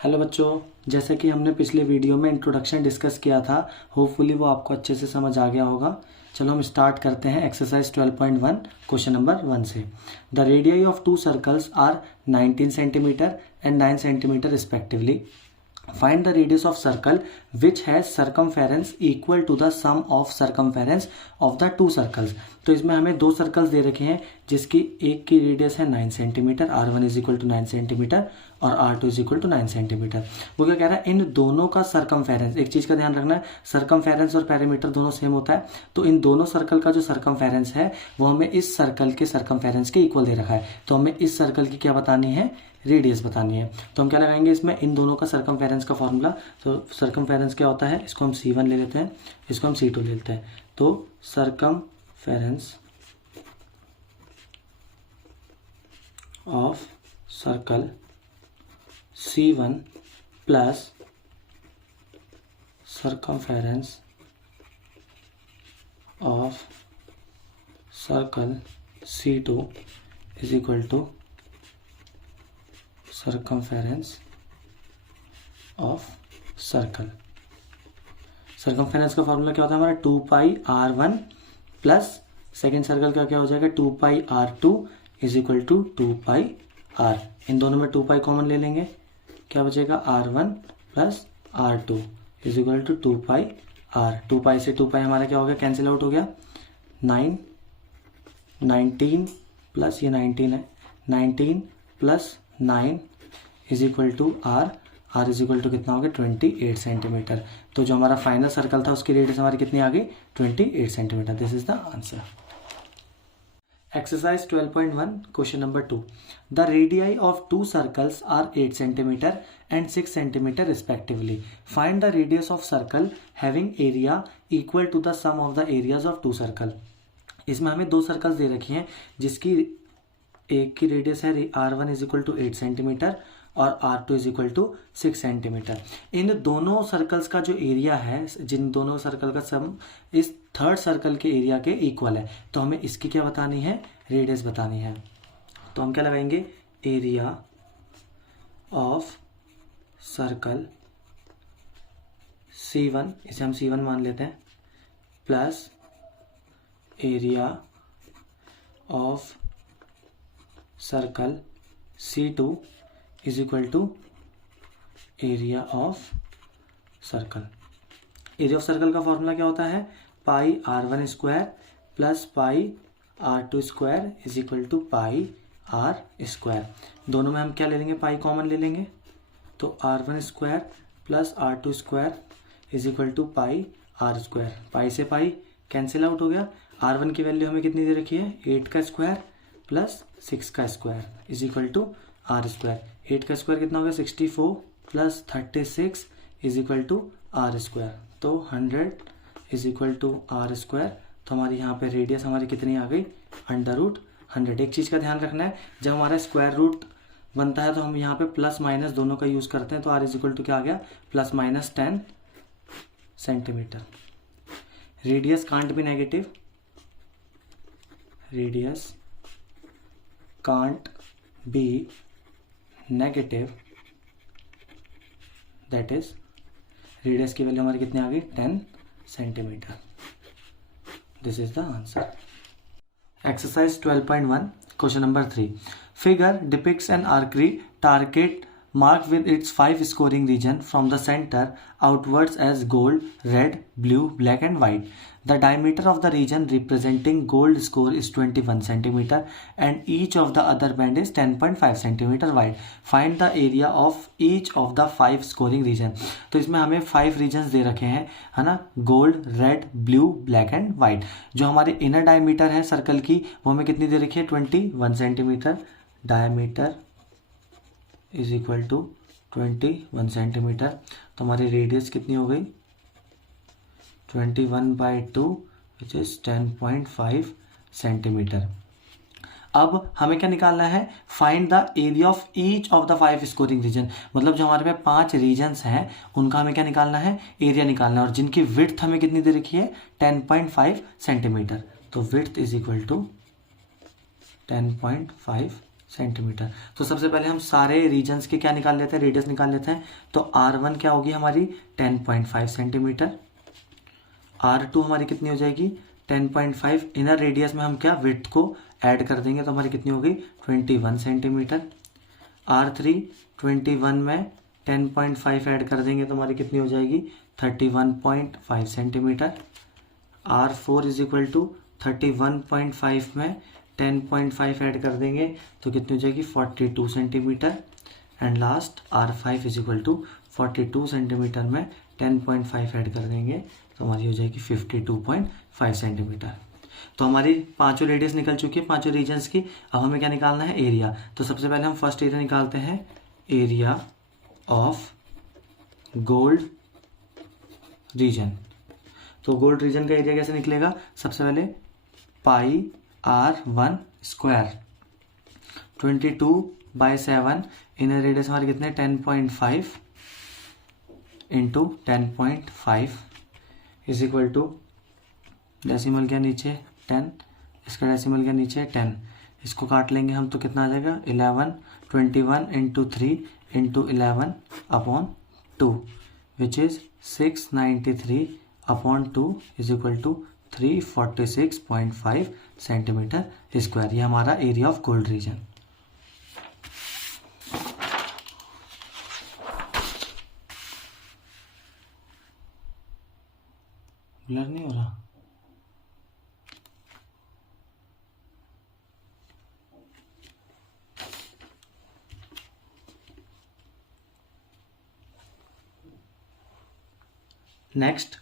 Hello बच्चों, जैसे कि हमने पिछले वीडियो में इंट्रोडक्शन डिस्कस किया था, होपफुली वो आपको अच्छे से समझ आ गया होगा। चलो हम स्टार्ट करते हैं एक्सरसाइज 12.1 क्वेश्चन नंबर 1 से। The radii of two circles are 19 centimetre and 9 centimetre respectively. Find the radius of circle which has circumference equal to the sum of circumference of the two circles. तो इसमें हमें दो circles दे रखे हैं जिसकी एक की रेडियस है 9 centimetre, R1 is equal to 9 centimetre और R2 is equal to 9 centimetre. वो क्या कह रहा है, इन दोनों का सर्कमफेरेंस, एक चीज का ध्यान रखना है, सर्कमफेरेंस और पेरीमीटर दोनों सेम होता है। तो इन दोनों सर्कल का जो सर्कमफेरेंस है वो हमें इस सर्कल के सर्कमफेरेंस के इक्वल दे रखा है। तो हमें इस सर्कल की क्या बतानी है, रेडियस बतानी है। तो हम क्या लगाएंगे इसमें, इन दोनों का सर्कमफेरेंस का फॉर्मूला। तो सर्कमफेरेंस क्या होता है, इसको हम C1 ले लेते हैं, इसको हम C2 ले लेते हैं। तो circumference of circle C1 plus circumference of circle C2 is equal to circumference of circle. Circumference का फॉर्मूला क्या होता है हमारा, 2 पाई R1 प्लस सेकेंड सर्कल का क्या हो जाएगा, 2 pi R2 is equal to 2 pi R। इन दोनों में 2 पाई कॉमन ले लेंगे, क्या बचेगा, R1 plus R2 is equal to 2 pi R। 2 pi से 2 पाई हमारा क्या हो गया, कैंसिल आउट हो गया। 19 प्लस ये 19 है, 19 plus 9 is equal to R is equal to कितना हो गया, 28 सेंटीमीटर। तो जो हमारा फाइनल सर्कल था उसकी रेडियस हमारी कितनी आ गई, 28 centimetre. This is the answer. Exercise 12.1 question number 2. The radii of two circles are 8 cm and 6 cm respectively. Find the radius of circle having area equal to the sum of the areas of two circle. इसमें हमें दो circles दे रखी हैं जिसकी एक की radius है R1 is equal to 8 centimetre और R2 is equal to 6 centimetre. इन दोनों सर्कल्स का जो एरिया है, जिन दोनों सर्कल का सम इस थर्ड सर्कल के एरिया के इक्वल है, तो हमें इसकी क्या बतानी है, रेडियस बतानी है। तो हम क्या लगाएंगे, एरिया ऑफ सर्कल C1, इसे हम C1 मान लेते हैं, plus area of circle C2 is equal to area of circle. Area of circle का फॉर्मूला क्या होता है, pi R1 square plus pi R2 square is equal to pi R square. दोनों में हम क्या ले लेंगे, पाई कॉमन ले लेंगे। तो R1 square plus R2 square is equal to pi R square. Pi से पाई कैंसिल आउट हो गया। R1 की वैल्यू हमें कितनी दे रखी है, 8 का स्क्वायर प्लस 6 का square is equal to R square. 8 का स्क्वायर कितना हो गया, 64 plus 36 is equal to R square. तो 100 is equal to R square. तो हमारी यहाँ पे रेडियस हमारी कितनी आ गई, √100। एक चीज़ का ध्यान रखना है, जब हमारा स्क्वायर रूट बनता है तो हम यहाँ पे प्लस माइनस दोनों का यूज़ करते हैं। तो R इज इक्वल टू क्या आ गया, ±10 centimetre. Radius can't be negative, radius can't be negative, that is radius की वैल्यू हमारी कितनी आ गई, 10 centimetre. This is the answer. Exercise 12.1 question number 3. Figure depicts an archery target marked with its 5 scoring region from the center outwards as gold, red, blue, black and white. The diameter of the region representing gold score is 21 cm and each of the other band is 10.5 cm wide. Find the area of each of the 5 scoring region. तो इसमें हमें 5 regions दे रखे हैं, है ना, gold, red, blue, black and white. जो हमारे inner diameter है सर्कल की वो हमें कितनी दे रखी है, 21 centimetre. Diameter is equal to 21 centimetre. तो हमारी रेडियस कितनी हो गई, 21/2 विच इज 10.5 सेंटीमीटर। अब हमें क्या निकालना है, find the area of each of the 5 scoring region. मतलब जो हमारे पे 5 रीजन्स हैं उनका हमें क्या निकालना है, एरिया निकालना है। और जिनकी विड्थ हमें कितनी दे रखी है, 10.5 सेंटीमीटर। तो width is equal to 10.5 centimetre. तो सबसे पहले हम सारे रीजन्स के क्या निकाल लेते हैं, रेडियस निकाल लेते हैं। तो R1 क्या होगी हमारी 10.5 सेंटीमीटर, R2 हमारी कितनी हो जाएगी 10.5, इनर रेडियस में हम क्या विड्थ को ऐड कर देंगे तो हमारी कितनी हो गई 21 सेंटीमीटर। R3 21 में 10.5 ऐड कर देंगे तो हमारी कितनी हो जाएगी 31.5 centimetre. R4 is equal to 31.5 में 10.5 ऐड कर देंगे तो कितनी हो जाएगी 42 centimetre. And last R5 is equal to 42 centimetre में 10.5 ऐड कर देंगे तो हमारी हो जाएगी 52.5 सेंटीमीटर। तो हमारी पांचों रेडियस निकल चुकी है पांचों रीजन्स की। अब हमें क्या निकालना है, एरिया। तो सबसे पहले हम फर्स्ट एरिया निकालते हैं, एरिया ऑफ गोल्ड रीजन। तो गोल्ड रीजन का एरिया कैसे निकलेगा, सबसे पहले पाई R1 स्क्वायर 22/7, इनर रेडियस हमारे कितने 10.5 into 10.5 is equal to decimal के नीचे 10, इसका डेसिमल के नीचे 10, इसको काट लेंगे हम तो कितना आ जाएगा 11, 21 into 3 into 11 upon 2 which is 693 upon 2 is equal to 346.5 centimetre square. ये हमारा area of gold region. Blur नहीं हो रहा, next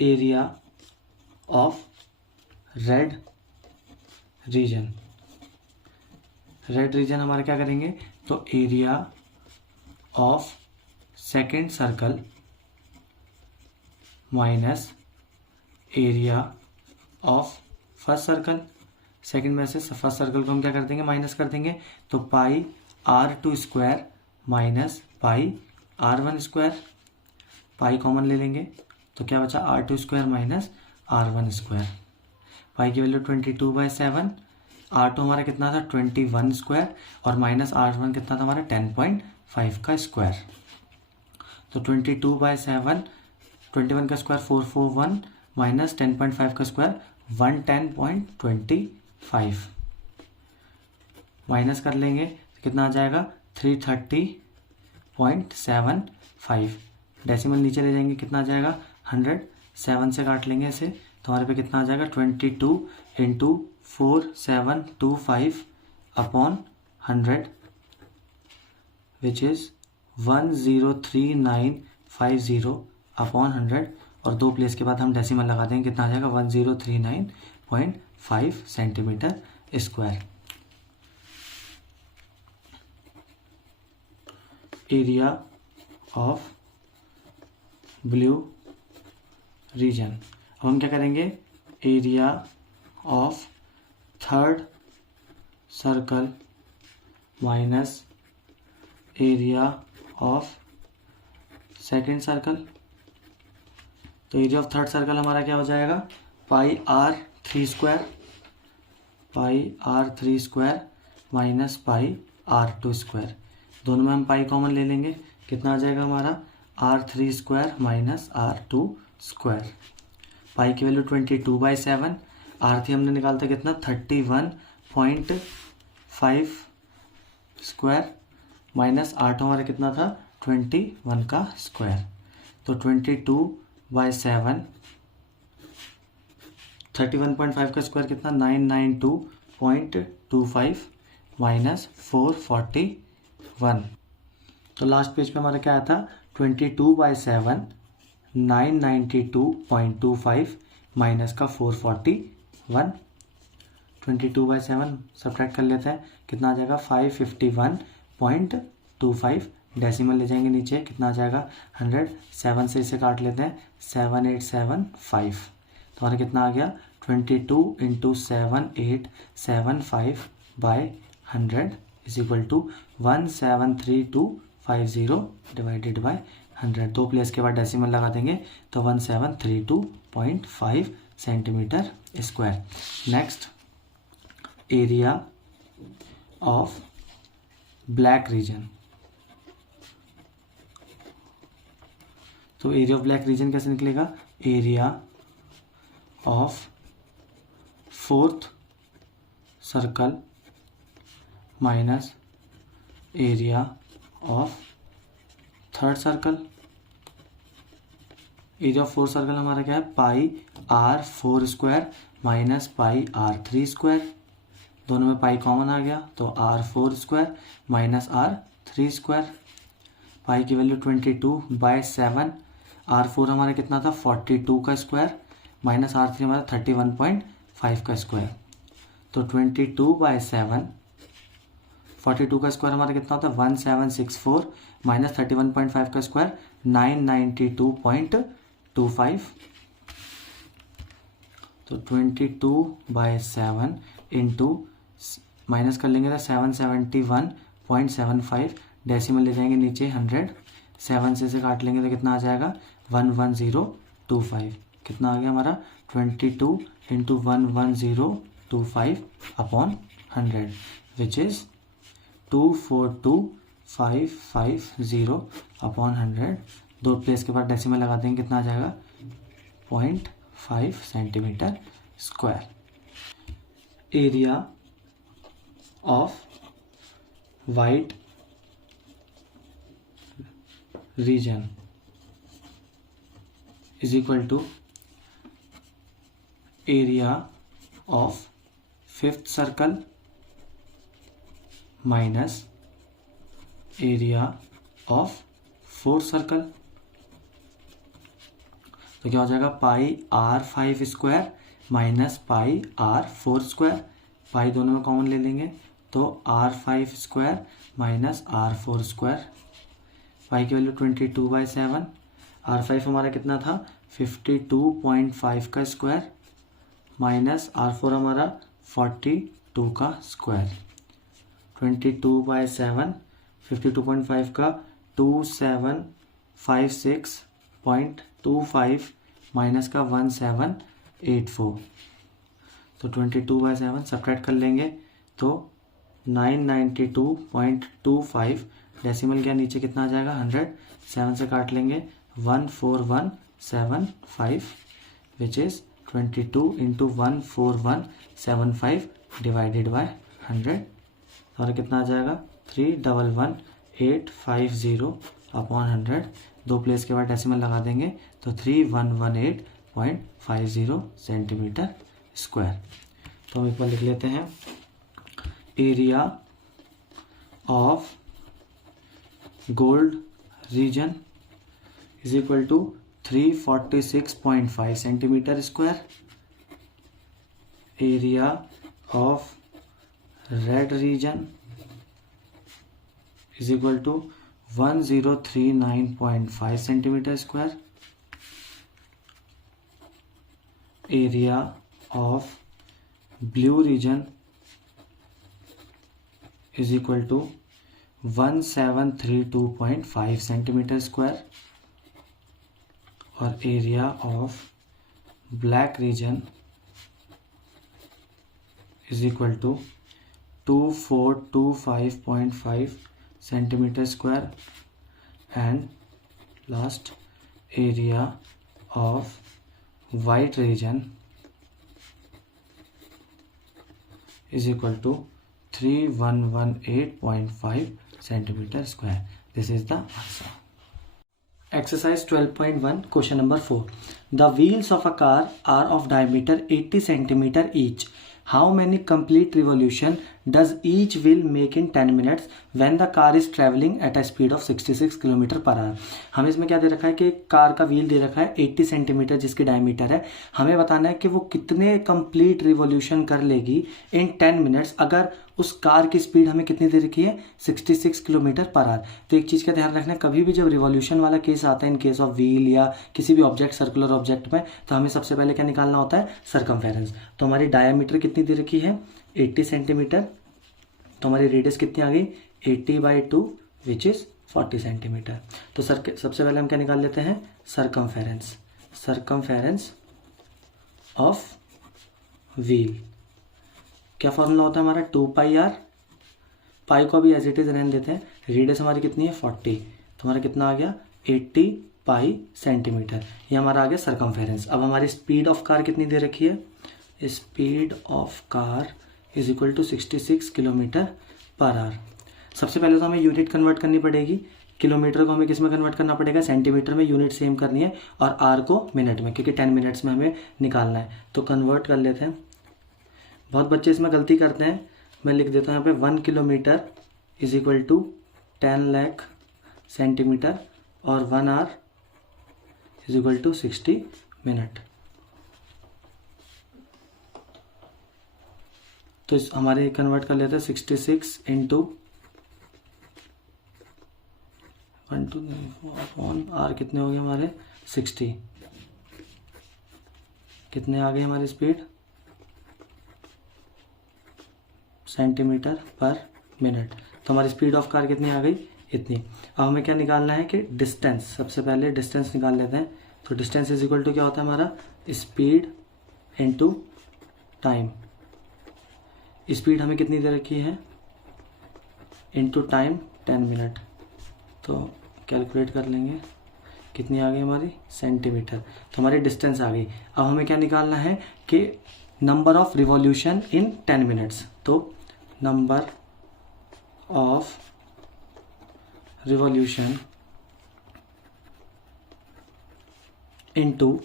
area of red region. Red region हमारा क्या करेंगे, तो area of second circle minus area of first circle. Second में से फर्स्ट सर्कल को हम क्या कर देंगे, माइनस कर देंगे। तो पाई R2 स्क्वायर माइनस पाई R1 स्क्वायर, पाई कॉमन ले लेंगे तो क्या बचा R2 square minus R1 square. Pi की वैल्यू 22/7, R2 हमारा कितना था 21 स्क्वायर और माइनस R1 कितना था हमारा 10.5 का स्क्वायर। तो 22/7, 21 का स्क्वायर 441 माइनस 10.5 का स्क्वायर 110.25, माइनस कर लेंगे तो कितना आ जाएगा 330.75। डेसिमल नीचे ले जाएंगे कितना आ जाएगा 100, 7 से काट लेंगे इसे तो हमारे पे कितना आ जाएगा 22 into 4725 upon 100 which is 103,950 upon 100 और 2 प्लेस के बाद हम डेसिमल लगा देंगे कितना आ जाएगा 1039.5 centimetre square. Area of blue region. अब हम क्या करेंगे, area of third circle minus area of second circle. तो एरिया ऑफ थर्ड सर्कल हमारा क्या हो जाएगा, pi R3 square minus pi R2 square. दोनों में हम पाई कॉमन ले लेंगे कितना आ जाएगा हमारा R3 square minus R2 square. Pi की वैल्यू 22/7, R3 हमने निकालता कितना 31.5 स्क्वायर माइनस R2 हमारा कितना था 21 का स्क्वायर। तो 22/7, 31.5 का स्क्वायर कितना 992.25 माइनस 441। तो लास्ट पेज पे हमारा क्या आया था 22/7, 992.25 माइनस का 441। 22/7 सब्ट्रैक्ट कर लेते हैं कितना आ जाएगा 551.25, डेसिमल ले जाएंगे नीचे कितना आ जाएगा 100, 7 से इसे काट लेते हैं 7875। तो हमारा कितना आ गया 22 into 7875/100 is equal to 173,250 divided by 100। 2 place के बाद डेसिमल लगा देंगे तो 1732.5 centimetre square. Next area of black region. तो एरिया ऑफ ब्लैक रीजन कैसे निकलेगा? Area of fourth circle minus area of third circle. Area of fourth circle हमारा क्या है? Pi R 4 square minus pi R 3 square. दोनों में pi common आ गया तो R 4 square minus R 3 square. Pi की वैल्यू 22/7। आर 4 हमारा कितना था? 42 का स्क्वायर माइनस आर 3 हमारा 31.5 का स्क्वायर। तो 22/7, 42 का स्क्वायर हमारा कितना होता है? 1764 माइनस 31.5 का स्क्वायर 992.25। तो 22/7 इंटू माइनस कर लेंगे तो 771.75। डेसिमल ले जाएंगे नीचे 100, 7 से काट लेंगे तो कितना आ जाएगा? 11025। कितना आ गया हमारा? 22 into 11025 upon 100 which is 242,550 upon 100। दो प्लेस के बाद डेसिमल लगा देंगे, कितना आ जाएगा? 0.5 centimetre square. Area of white region is equal to area of fifth circle minus area of fourth circle. तो क्या हो जाएगा? Pi R 5 square minus pi R 4 square. Pi दोनों में कॉमन ले लेंगे तो R 5 square minus R 4 square. Pi की वैल्यू 22/7। आर 5 हमारा कितना था? 52.5 का स्क्वायर माइनस आर 4 हमारा 42 का स्क्वायर। 22/7, 52.5 का 2756.25 माइनस का 1784। तो 22/7 सब्ट्रैक्ट कर लेंगे तो 992.25। डेसिमल क्या नीचे कितना आ जाएगा? 100, 7 से काट लेंगे 14175 which is 22 into 14175 divided by 100 और कितना आ जाएगा? 311,850 अपॉन 100। दो प्लेस के बाद डेसिमल लगा देंगे तो 3118.50 सेंटीमीटर स्क्वायर। तो हम एक बार लिख लेते हैं। Area of gold region is equal to 346.5 centimetre square. Area of red region is equal to 1039.5 centimetre square. Area of blue region is equal to 1732.5 centimetre square और area of black region is equal to 2425.5 centimetre square and last area of white region is equal to 3118.5 centimeter square. This is the answer. Exercise 12.1 question number 4. The wheels of a car are of diameter 80 centimeter each. How many complete revolution does each wheel make in 10 minutes when the car is traveling at a speed of 66 km per hour? हमें इसमें क्या दे रखा है कि car का wheel दे रखा है 80 centimetre जिसकी डायमीटर है। हमें बताना है कि वो कितने कंप्लीट रिवॉल्यूशन कर लेगी इन 10 मिनट्स अगर उस कार की स्पीड हमें कितनी दे रखी है? 66 किलोमीटर पर आवर। तो एक चीज़ का ध्यान रखना है, कभी भी जब रिवॉल्यूशन वाला केस आता है इन केस ऑफ व्हील या किसी भी ऑब्जेक्ट सर्कुलर ऑब्जेक्ट में, तो हमें सबसे पहले क्या निकालना होता है? सर्कमफेरेंस। तो हमारी डायमीटर कितनी दे रखी है? 80 सेंटीमीटर। तो हमारी रेडियस कितनी आ गई? 80/2 विच इज 40 सेंटीमीटर। तो सबसे पहले हम क्या निकाल लेते हैं? सर्कमफेरेंस। सर्कमफेरेंस ऑफ व्हील क्या फॉर्मूला होता है हमारा? 2πr पाई को अभी एज इट इज रहने देते हैं। रेडियस हमारी कितनी है 40, तो हमारा कितना आ गया 80 पाई सेंटीमीटर, ये हमारा आ गया सरकमफेरेंस। अब हमारी स्पीड ऑफ कार कितनी दे रखी है, speed of car is equal to 66 kilometre per hour. सबसे पहले तो हमें यूनिट कन्वर्ट करनी पड़ेगी, किलोमीटर को हमें किस में कन्वर्ट करना पड़ेगा, सेंटीमीटर में, यूनिट सेम करनी है, और आर को मिनट में, क्योंकि 10 मिनट्स में हमें निकालना है। तो कन्वर्ट कर लेते हैं। बहुत बच्चे इसमें गलती करते हैं, मैं लिख देता हूँ यहाँ पे 1 kilometre is equal to 10 lakh centimetre और 1 hour is equal to 60 minute. तो इस हमारे कन्वर्ट कर लेते हैं 66 इंटू 1 2 आर कितने हो गए हमारे 60, कितने आ गए हमारी स्पीड सेंटीमीटर पर मिनट। तो हमारी स्पीड ऑफ कार कितनी आ गई, इतनी। अब हमें क्या निकालना है कि डिस्टेंस, सबसे पहले डिस्टेंस निकाल लेते हैं। तो डिस्टेंस इज इक्वल टू क्या होता है हमारा, स्पीड इनटू टाइम। स्पीड हमें कितनी दे रखी है, इनटू टाइम 10 मिनट। तो कैलकुलेट कर लेंगे, कितनी आ गई हमारी सेंटीमीटर। तो हमारी डिस्टेंस आ गई। अब हमें क्या निकालना है कि number of revolution in 10 minutes. तो number of revolution into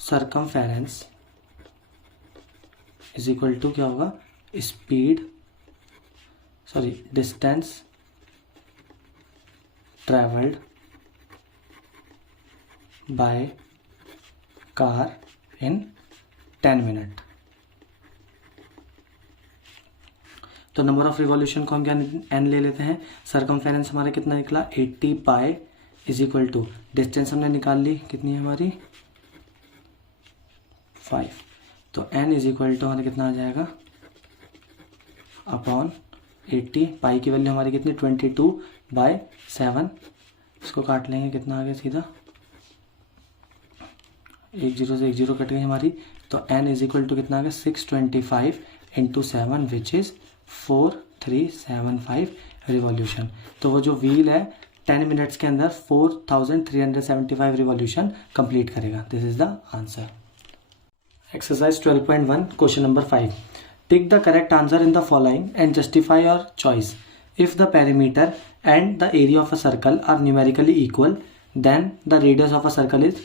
circumference is equal to क्या होगा, distance travelled by car in 10 minute. तो नंबर ऑफ रिवॉल्यूशन को हम क्या एन ले लेते हैं, सरकमफेरेंस हमारा कितना निकला 80 pi is equal to, distance हमने निकाल ली, कितनी है हमारी 5। तो n इज इक्वल टू हमारा कितना आ जाएगा अपॉन 80, पाई की वैल्यू हमारी कितनी 22/7। इसको काट लेंगे, कितना आ गया सीधा, 1 0 से 1 0 कट गई हमारी। तो n इज इक्वल टू कितना आ गया 625 इंटू 7 विच इज 4375 रिवॉल्यूशन। तो वो जो व्हील है 10 मिनट्स के अंदर 4375 रिवॉल्यूशन कंप्लीट करेगा। This is the answer. Exercise 12.1 question number 5, tick the correct answer in the following and justify your choice. If the perimeter and the area of a circle are numerically equal then the radius of a circle is.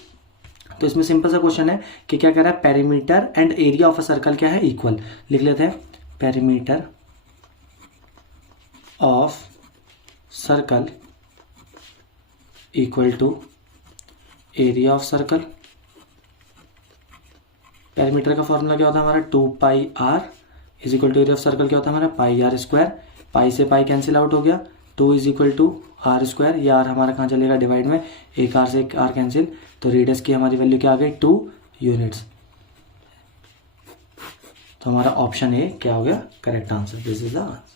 तो इसमें simple सा question है कि क्या कह रहा है, perimeter and area of a circle क्या है, इक्वल। लिख लेते हैं, perimeter of circle equal to area of circle. Perimeter का फॉर्मूला क्या होता है हमारा 2 pi R is equal to area of circle क्या होता है हमारा पाई आर स्क्वायर। पाई से पाई कैंसिल आउट हो गया, 2 is equal to R square. ये आर हमारा कहाँ चलेगा डिवाइड में, एक आर से एक आर कैंसिल। तो रेडियस की हमारी वैल्यू क्या आ गई 2 यूनिट्स। तो हमारा ऑप्शन ए क्या हो गया correct answer. This is the answer.